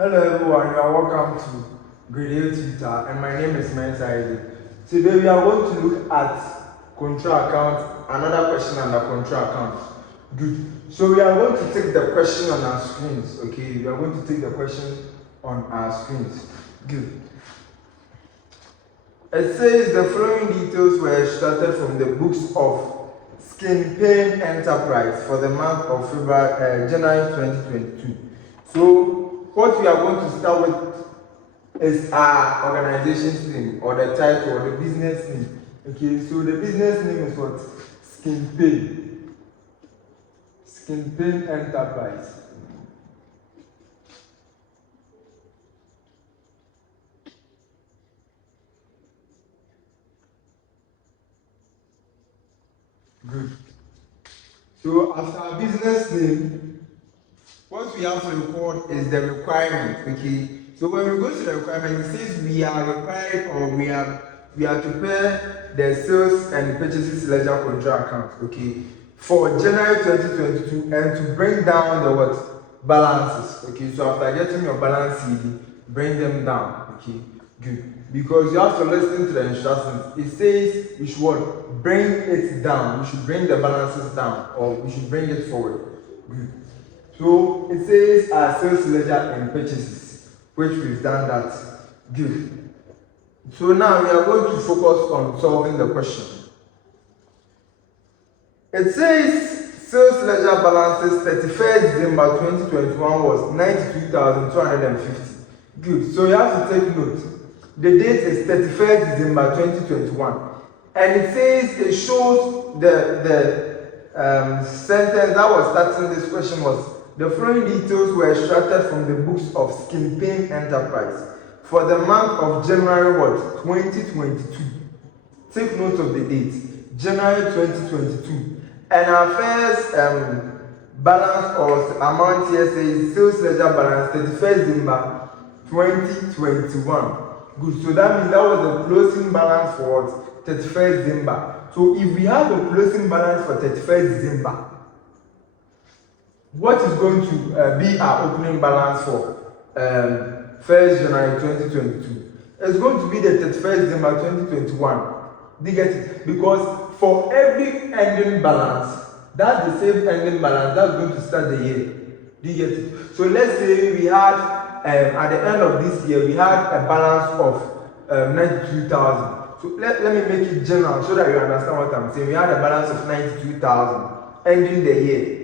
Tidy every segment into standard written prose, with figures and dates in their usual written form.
Hello everyone, you are welcome to Grade 8 Tutor and my name is Mensa Ide. Today we are going to look at control account, another question under control account. Good. So we are going to take the question on our screens, okay? We are going to take the question on our screens. Good. It says the following details were extracted from the books of Skin Pain Enterprise for the month of January 2022. So what we are going to start with is our organization's name or the title or the business name. Okay, so the business name is what? Skin Pain. Skin Pain Enterprise. Good. So after our business name, what we have to record is the requirement. Okay. So when we go to the requirement, it says we are required or we are to prepare the sales and purchases ledger control account. Okay. For January 2022 and to bring down the what balances. Okay. So after getting your balance CD, bring them down. Okay. Good. Because you have to listen to the instructions. It says we should what? Bring it down. We should bring the balances down or we should bring it forward. Good. So it says our sales ledger and purchases, which we've done that. Good. So now we are going to focus on solving the question. It says sales ledger balances 31st December 2021 was 92,250. Good. So you have to take note. The date is 31st December 2021. And it says, it shows the sentence that was starting this question was, the following details were extracted from the books of Skin Pain Enterprise for the month of January 2022. Take note of the date, January 2022. And our first balance or amount here says sales ledger balance 31st December 2021. Good. So that means that was the closing balance for 31st December. So if we have a closing balance for 31st December, what is going to be our opening balance for 1st January 2022? It's going to be the 31st December 2021. Do you get it? Because for every ending balance, that's the same ending balance that's going to start the year. Do you get it? So let's say we had at the end of this year, we had a balance of 92,000. So let me make it general so that you understand what I'm saying. We had a balance of 92,000 ending the year.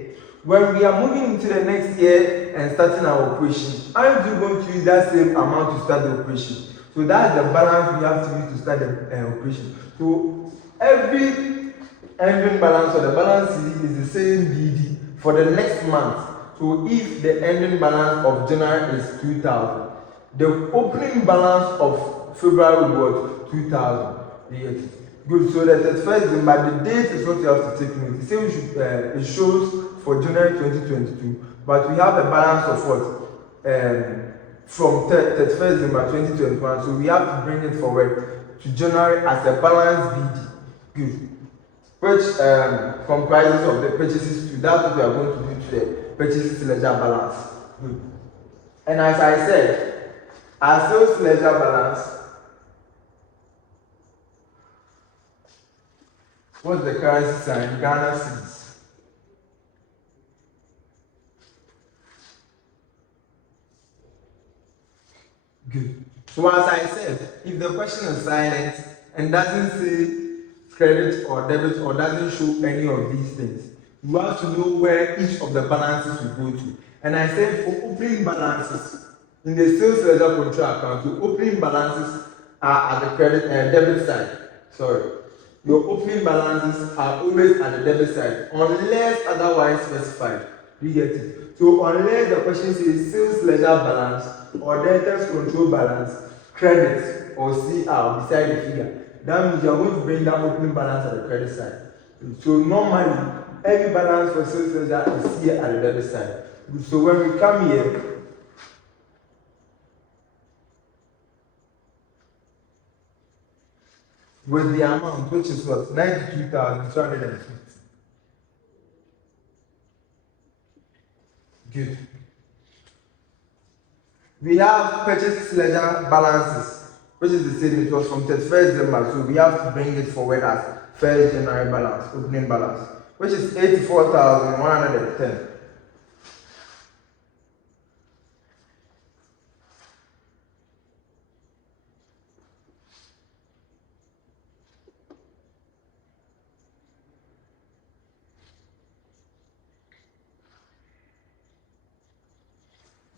When we are moving into the next year and starting our operation, aren't you going to use that same amount to start the operation? So that's the balance we have to use to start the operation. So every ending balance or the balance CD is the same BD for the next month. So if the ending balance of January is 2,000, the opening balance of February will be 2,000. Yes. Good. So the 31st December, the date is what you have to take note. It says it shows for January 2022, but we have a balance of what? From 31st December 2021. So we have to bring it forward to January as a balance BD. Good. Which comprises of the purchases to that's what we are going to do today. Purchases ledger balance. Good. And as I said, our sales ledger balance, what's the currency sign? Ghana cedis. Good. So as I said, if the question is silent and doesn't say credit or debit or doesn't show any of these things, you have to know where each of the balances will go to. And I said for opening balances in the sales ledger control account, your opening balances are at the credit and debit side. Sorry. Your opening balances are always at the debit side unless otherwise specified. Do you get it? So unless the question says sales ledger balance or debtors control balance, credit or CR beside the figure, that means you are going to bring down opening balance at the credit side. So normally, every balance for sales ledger is here at the debit side. So when we come here, with the amount, which is what? 92,250. Good. We have purchase ledger balances, which is the same. It was from 31st December, so we have to bring it forward as 1st January balance, opening balance, which is 84,110.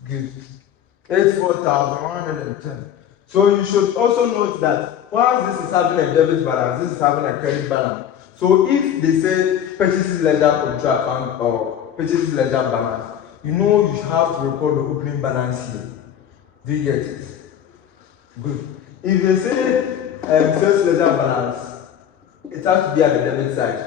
Good. 84,110. So you should also note that while this is having a debit balance, this is having a credit balance. So if they say purchases ledger control account or purchases ledger balance, you know you have to record the opening balance here. Do you get it? Good. If they say sales ledger balance, it has to be at the debit side.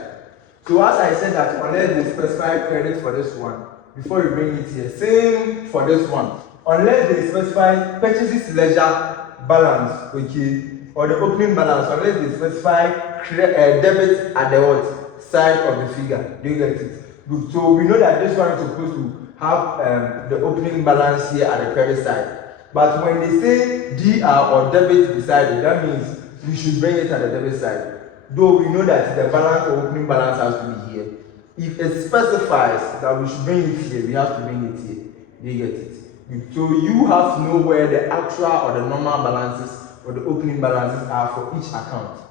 So as I said that unless they specify credit for this one, before you bring it here, same for this one. Unless they specify purchases ledger balance, okay, or the opening balance, unless they specify debit at the what side of the figure. Do you get it? Good. So we know that this one is supposed to have the opening balance here at the credit side. But when they say DR or debit beside it, that means we should bring it at the debit side. Though we know that the balance or opening balance has to be here. If it specifies that we should bring it here, we have to bring it here. Do you get it? So you have to know where the actual or the normal balances or the opening balances are for each account.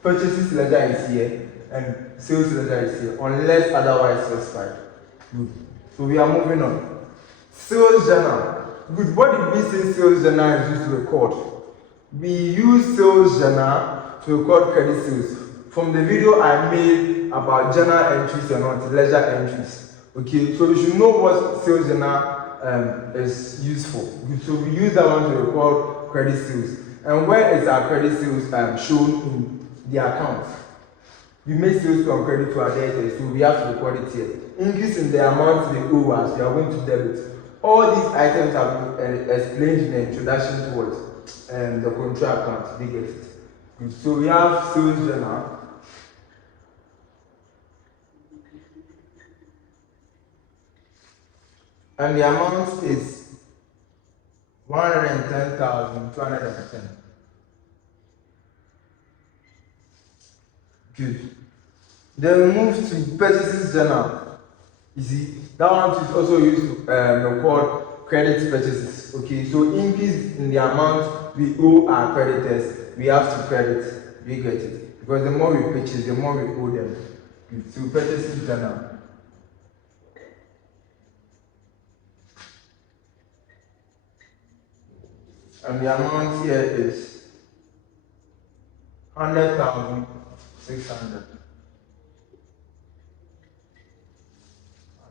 Purchases ledger is here and sales ledger is here, unless otherwise specified. Good. So we are moving on. Sales journal. Good. What did we say sales journal is used to record? We use sales journal to record credit sales. From the video I made about journal entries and not ledger entries. Okay, so you should know what sales journal is used for. Good. So we use that one to record credit sales. And where is our credit sales shown in the account? We make sales from credit to our debtors, so we have to record it here. Increase in the amount they owe us, we are going to debit. All these items have been explained in the introduction towards the control account. They get it. Good. So we have sales journal. And the amount is 110,210. Good. Then we move to purchases journal. You see, that one is also used to record credit purchases. Okay, so increase in the amount we owe our creditors, we have to credit. We get it. Because the more we purchase, the more we owe them. Good. So purchases journal. And the amount here is 100,600.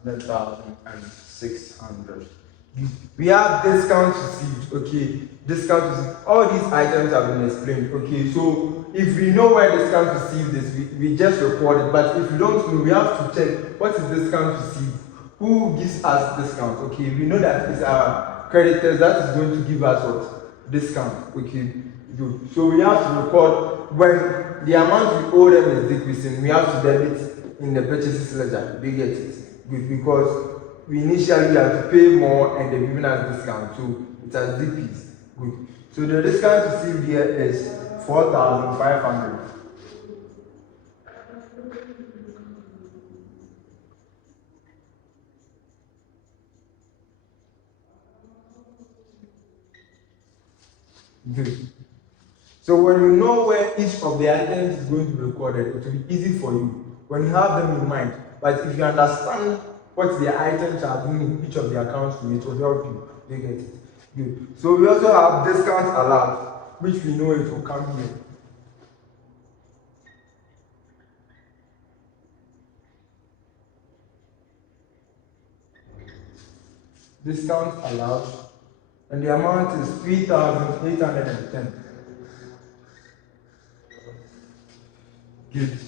100,600. We have discount received. Okay, discount received. All these items have been explained. Okay, so if we know where discount received is, we just record it. But if we don't know, we have to check what is discount received. Who gives us discount? Okay, we know that it's our creditors that is going to give us what? Discount. Okay, good. So we have to record when the amount we owe them is decreasing, we have to debit in the purchases ledger. We get it. Good, because we initially had to pay more and they're giving us discount, so it has decreased. Good. So the discount received here is 4,500. Good. So when you know where each of the items is going to be recorded, it will be easy for you when you have them in mind. But if you understand what the items are doing in each of the accounts, it will help you. You get it? Good. So we also have discounts allowed, which we know it will come here. Discounts allowed, and the amount is 3,810. Good.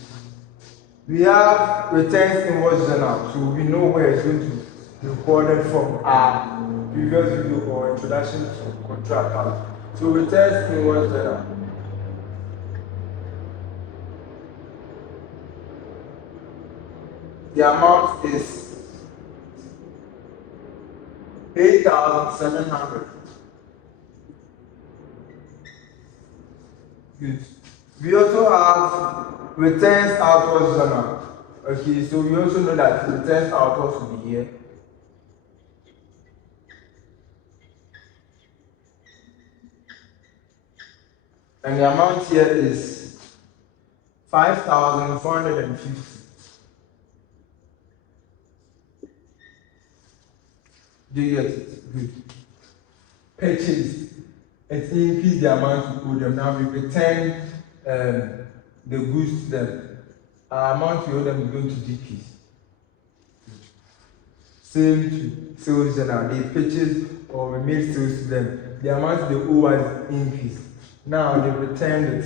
We have returns invoice journal, so we know where it's going to be recorded from our previous video or introduction to control account. So returns invoice journal. The amount is 8,700. Good. We also have returns outwards journal. Okay, so we also know that returns outwards will be here. And the amount here is 5,450. Do you get it? Good. Purchase. It increase the amount we owe them. Now we return the goods to them. Our amount we owe them is going to decrease. Same to sales journal. They purchase or we made sales to them. The amount they owe us increased. Now they returned it.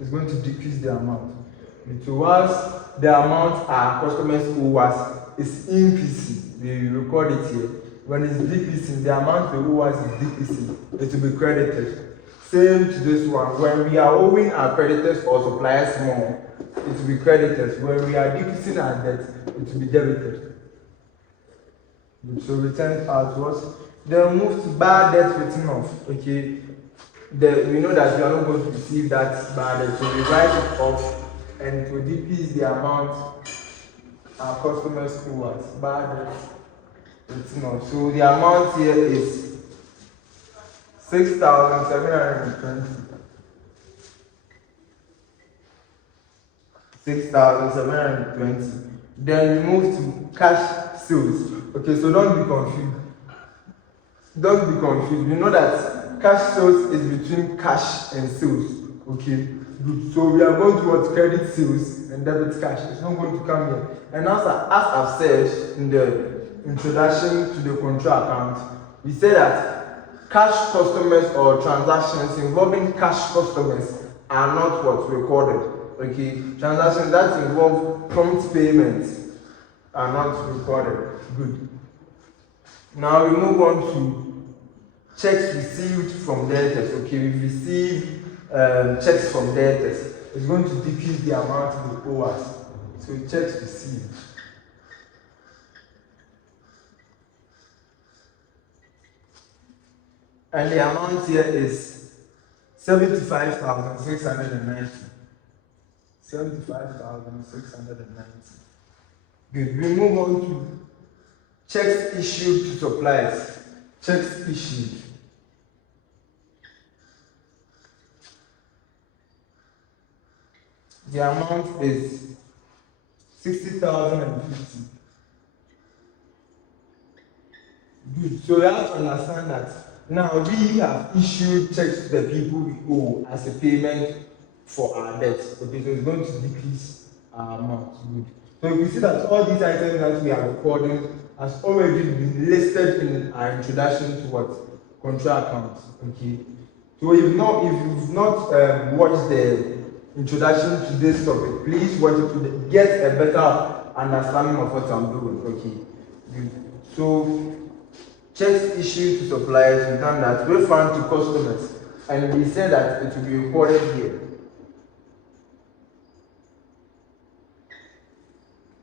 It's going to decrease the amount. And to us, the amount our customers owe us is increasing. We record it here. When it's decreasing, the amount they owe us is decreasing. It will be credited. Same to this one. When we are owing our creditors or suppliers more, it will be credited. When we are decreasing our debt, it will be debited. So return outwards. Then move to bad debt written off. Okay. We know that we are not going to receive that bad debt, so we write it off and to decrease the amount our customers owe us. Bad debt written off. So the amount here is 6,720. 6,720. Then we move to cash sales. Okay, so don't be confused. Don't be confused. You know that cash sales is between cash and sales. Okay, good. So we are going to what credit sales and debit cash. It's not going to come here. And as I've said in the introduction to the control account, we say that cash customers or transactions involving cash customers are not what recorded. Okay, transactions that involve prompt payments are not recorded. Good. Now we move on to checks received from debtors. Okay, we receive checks from debtors. It's going to decrease the amount they owe us. So checks received. And the amount here is 75,690. 75,690. Good. We move on to checks issued to suppliers. Checks issued. The amount is 60,050. Good. So you have to understand that now we have issued checks to the people we owe as a payment for our debt. Okay, so it's going to decrease our amount. Good. So you see that all these items that we are recording has already been listed in our introduction to what control accounts. Okay. So if you've not watched the introduction to this topic, please watch it to get a better understanding of what I'm doing. Okay. Good. So checks issued to suppliers, we've done that. Refund to customers, and we said that it will be recorded here.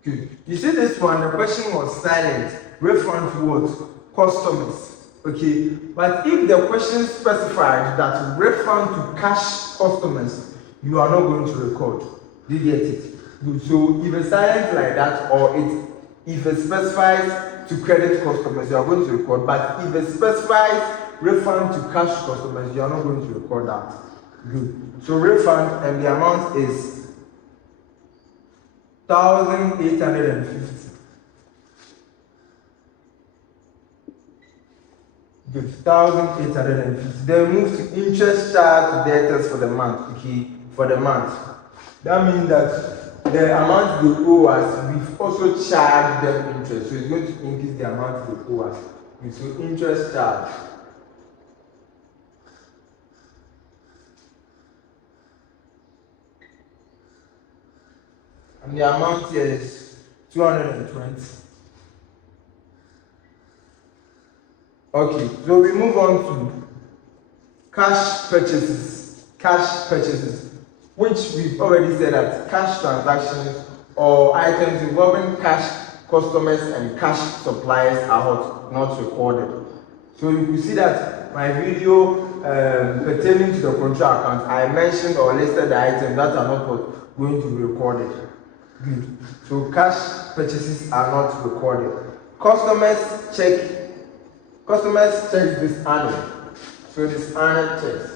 Good. You see this one, the question was silent. Refund to what? Customers. Okay. But if the question specified that refund to cash customers, you are not going to record. Did you get it? Good. So if it's silent like that, or if it specifies to credit customers, you are going to record. But if it specifies refund to cash customers, you are not going to record that. Good. So refund, and the amount is 1,850. Good. 1,850. Then move to interest charge to debtors for the month. Okay, for the month. That means that the amount they owe us, we've also charged them interest. So it's going to increase the amount they owe us. Okay, so interest charge. And the amount here is 220. Okay, so we move on to cash purchases. Cash purchases, which we've already said that cash transactions or items involving cash customers and cash suppliers are not recorded. So you can see that my video pertaining to the control account, I mentioned or listed the items that are not going to be recorded. Good. So cash purchases are not recorded. Customers check this annual. So this annual checks.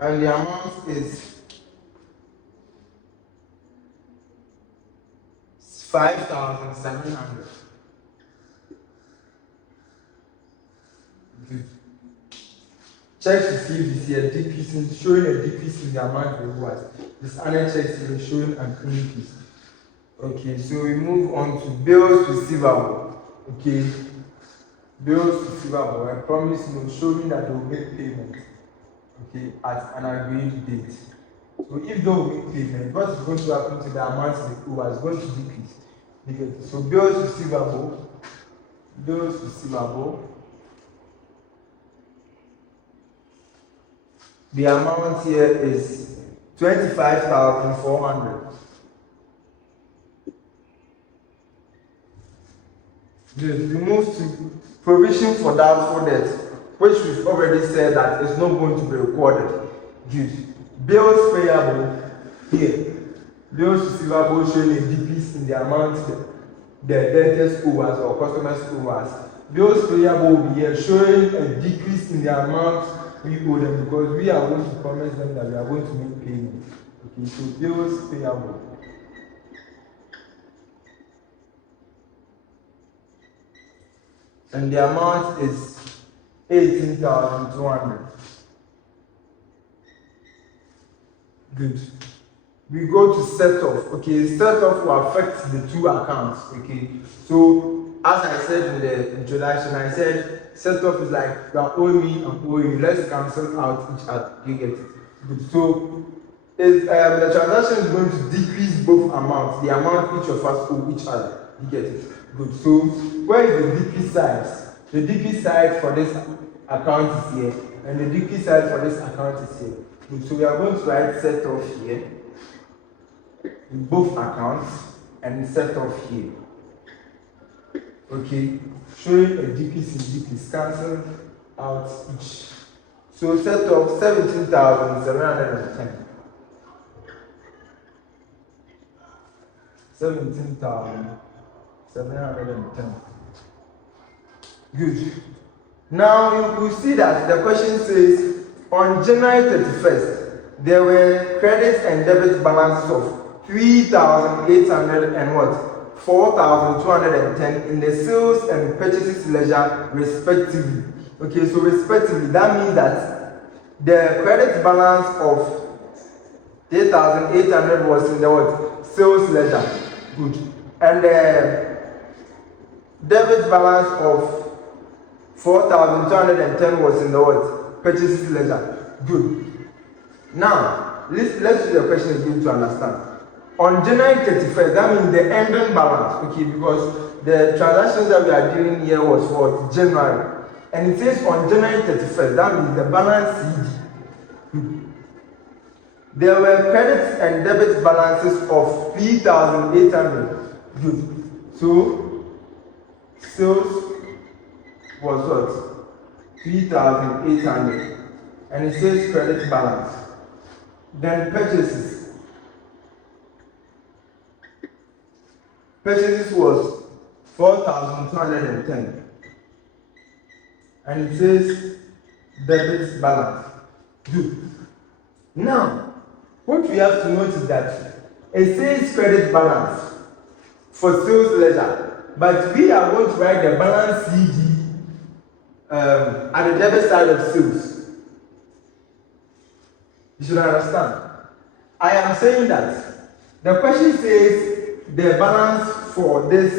And the amount is 5,700. Good. Checks received is here decreasing, showing a decrease in the amount rewards. This annual checks is showing an increase. Okay, so we move on to bills receivable. Okay, bills receivable. I promise you, showing that they will make payment. Okay, at an agreed date. So if they will make payment, what is going to happen to the amount they owe is going to decrease. So bills receivable. The amount here is 25,400. Good. We move to provision for doubtful debt, which we've already said that is not going to be recorded. Good. Bills payable here. Bills receivable showing a decrease in the amount the debtors owe us or customers owe us. Bills payable will be here showing a decrease in the amount we owe them because we are going to promise them that we are going to make payment. Okay, so bills payable. And the amount is 18,200. Good. We go to set off. Okay, set off will affect the two accounts. Okay, so as I said in the introduction, I said set off is like you are owing me, I'm owing you. Let's cancel out each other. You get it? Good. So the transaction is going to decrease both amounts, the amount each of us owe each other. You get it? Good. So where is the decrease side? The decrease side for this account is here, and the decrease side for this account is here. Good. So we are going to write set off here in both accounts and set off here. Okay, showing a decrease in decrease, cancel out each. So set off 17,710. 17,710. Good. Now you will see that the question says on January 31st, there were credits and debits balances of 3,800 and what? 4,210 in the sales and purchases ledger respectively. Okay, so respectively, that means that the credit balance of 3,800 was in the what? Sales ledger. Good. And the debit balance of 4,210 was in the what? Purchases ledger. Good. Now, let's do the question again to understand. On January 31st, that means the ending balance, okay, because the transactions that we are doing here was for January. And it says on January 31st, that means the balance CD. There were credits and debit balances of 3,800. Good. So, sales was what? 3,800. And it says credit balance. Then purchases. Purchases was 4,210. And it says debit balance. Good. Now, what we have to note is that it says credit balance for sales ledger, but we are going to write the balance CD at the debit side of sales. You should understand. I am saying that the question says the balance for this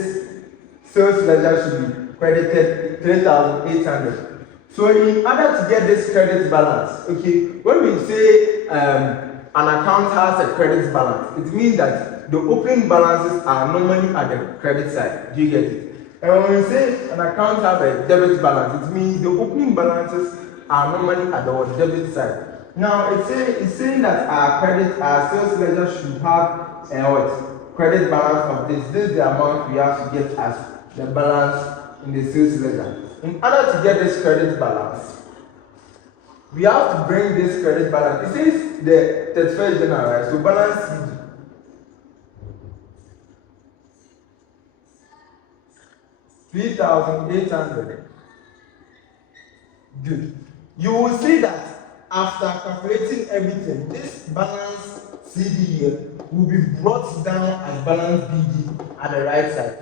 sales ledger should be credited 3,800. So in order to get this credit balance, okay, when we say an account has a credit balance, it means that the opening balances are normally at the credit side. Do you get it? And when we say an account has a debit balance, it means the opening balances are normally at the debit side. Now it's saying that our sales ledger should have what? Credit balance of this. This is the amount we have to get as the balance in the sales ledger. In order to get this credit balance, we have to bring this credit balance. It says the 31st January, right? So balance CD 3,800. Good. You will see that after calculating everything, this balance CD here will be brought down as balance BD at the right side.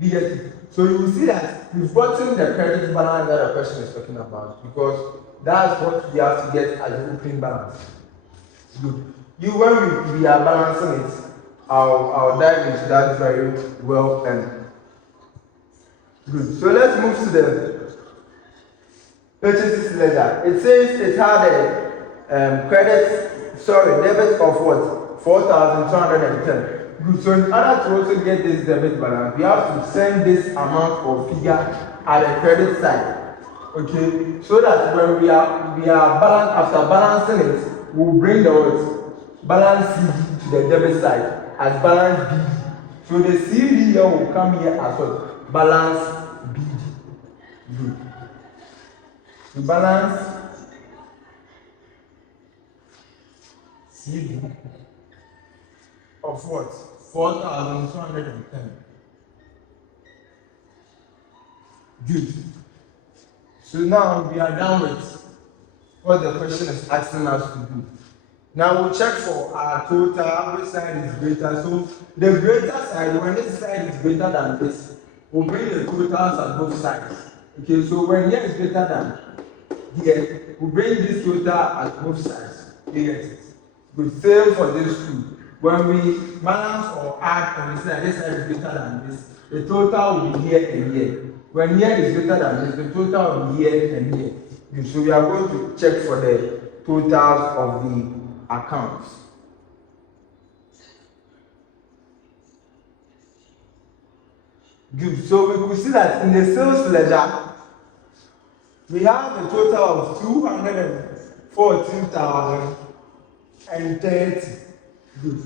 Do you get it? So you will see that we've gotten the credit balance that the question is talking about, because that's what we have to get as the opening balance. Good. When we are balancing it, I'll dive into that very well and good. So let's move to the purchases ledger. It says it had a debit of what? 4,210. Good. So in order to also get this debit balance, we have to send this amount or figure at the credit side. Okay, so that when we are balance, after balancing it, we'll bring the balance CD to the debit side as balance BD. So the CD here will come here as what? Balance BD. Good. The balance CD of what? 4,210. Good. So now we are done with what the question is asking us to do. Now we'll check for our total, which side is greater. So the greater side, when this side is greater than this, we'll bring the totals at both sides. Okay, so when here is greater than here, we'll bring this total at both sides. You get it? Good. Same for this two. When we balance or add on this side is greater than this, the total will be here and here. When here is greater than this, the total will be here and here. Good. So we are going to check for the totals of the accounts. Good. So we could see that in the sales ledger, we have a total of 214,030. Good.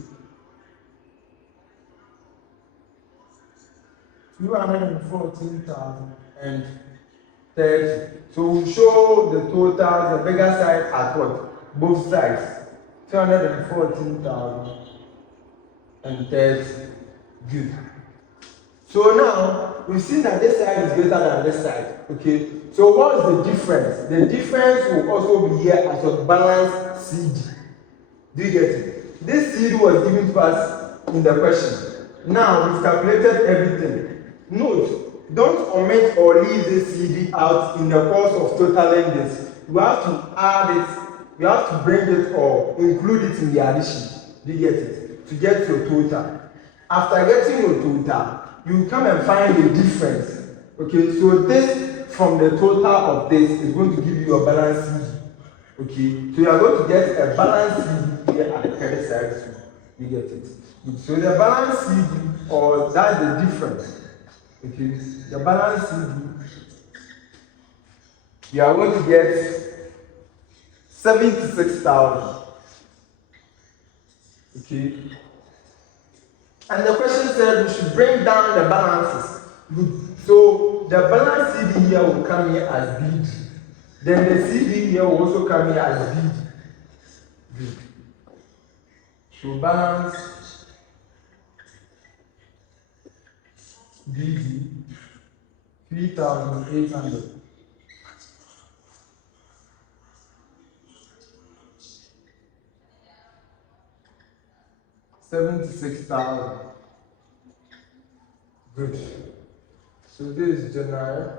214,030. So we show the totals, the bigger side at what? Both sides. 214,030. Good. So now we see that this side is greater than this side. Okay. So what is the difference? The difference will also be here as a balance CD. Do you get it? This CD was given to us in the question. Now we've calculated everything. Note, don't omit or leave this CD out in the course of totaling this. You have to add it, you have to bring it or include it in the addition. Do you get it? To get your total. After getting your total, you come and find the difference. Okay, so this from the total of this is going to give you a balance CD. Okay, so you are going to get a balance CD here at the credit side too. You get it? So the balance CD, or that's the difference. Okay, the balance CD, you are going to get 76,000. Okay, and the question said we should bring down the balances. So the balance CD here will come here as BD. Then the CD here will also come here as BD. So balance BD 3,800. $76,000. Good. So this is January.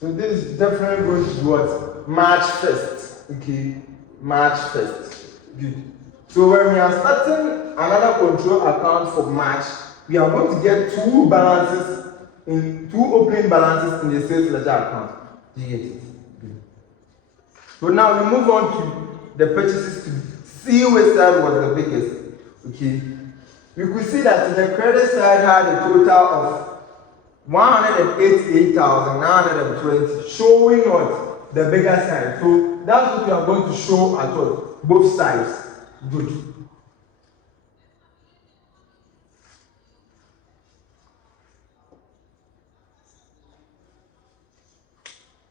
So this is definitely going to be what? March 1st. Okay, March 1st. Good. So when we are starting another control account for March, we are going to get two opening balances in the sales ledger account. Do you get it? Good. So now we move on to the purchases to see which side was the biggest. Okay. We could see that the credit side had a total of 188,920, showing what? The bigger side. So that's what we are going to show at what? Both sides. Good.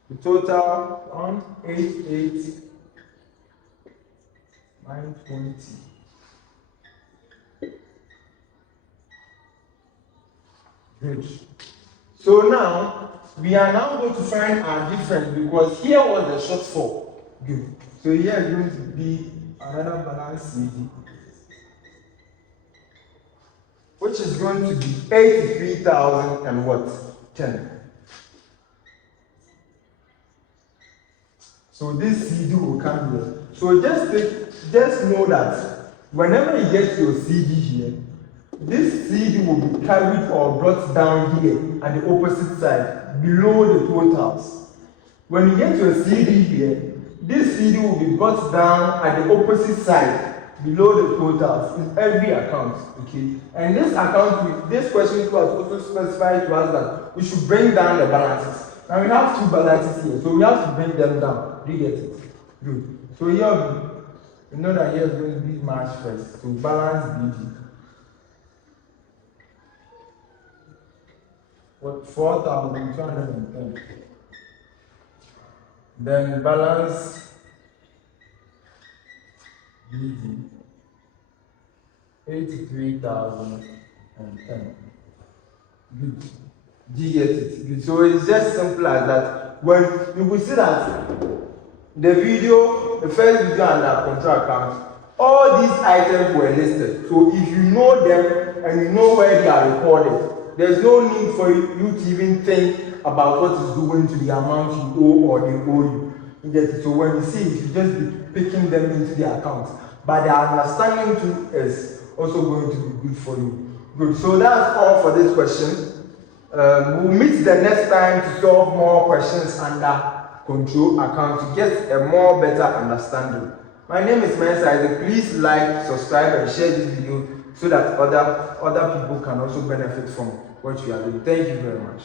The total 188,920. Good. So now we are now going to find our difference because here was the shortfall. Good. So here is going to be another balance CD, which is going to be 83,000 and what? 10. So this CD will come here. So just know that whenever you get your CD here, this CD will be carried or brought down here at the opposite side, below the totals. When you get your CD here, this CD will be brought down at the opposite side, below the totals in every account. Okay? And this account, this question was also specified to us that we should bring down the balances. Now we have two balances here, so we have to bring them down. Do you get it? Good. So here, you know that here is going to be March 1st. So balance BD. What? 4,210. Then balance BD. 83,010. Good. Do you get it? Good. So it's just simple as that. When you will see that the video, the first video under control account, all these items were listed. So if you know them and you know where they are recorded, there's no need for you to even think about what is going to the amount you owe or they owe you. You get it? So when you see it, you just be picking them into the account. But the understanding too is also going to be good for you. Good. So that's all for this question. We'll meet the next time to solve more questions under control account to get a more better understanding. My name is Mensa Isaac. Please like, subscribe, and share this video so that other people can also benefit from what you are doing. Thank you very much.